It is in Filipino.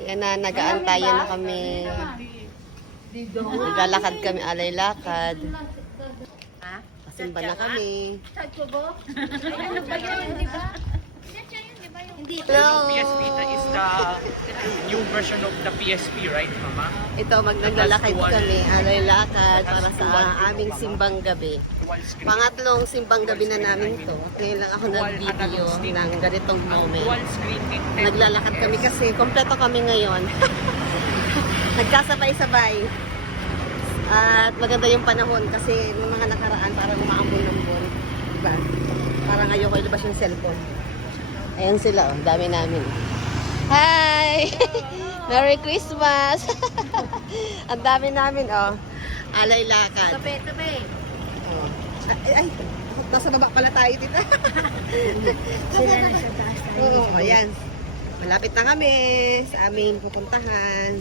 Ayan na, nag-aantayan na kami. Naglalakad kami, alay lakad. Pasimba na kami. Hello! PSP is the new version of the PSP, right, Mama? Ito, naglalakad kami, alay lakad para sa aming simbang gabi. Pangatlong simbang gabi na namin to. Ngayon lang ako nag-video ng ganitong moment. Naglalakad kami kasi kompleto kami ngayon. Nagkasabay-sabay. At maganda yung panahon kasi nung mga nakaraan parang umaambon-ambon. Diba? Parang ayoko ilabas yung cellphone. Ayan sila, oh. Dami namin. Hi! Merry Christmas! Ang dami namin, oh. Alay lakad. Tabi. Oh. Ay, nasa baba pala tayo dito. Sila na sa taas. Oo, ayan. Malapit na kami sa aming pupuntahan.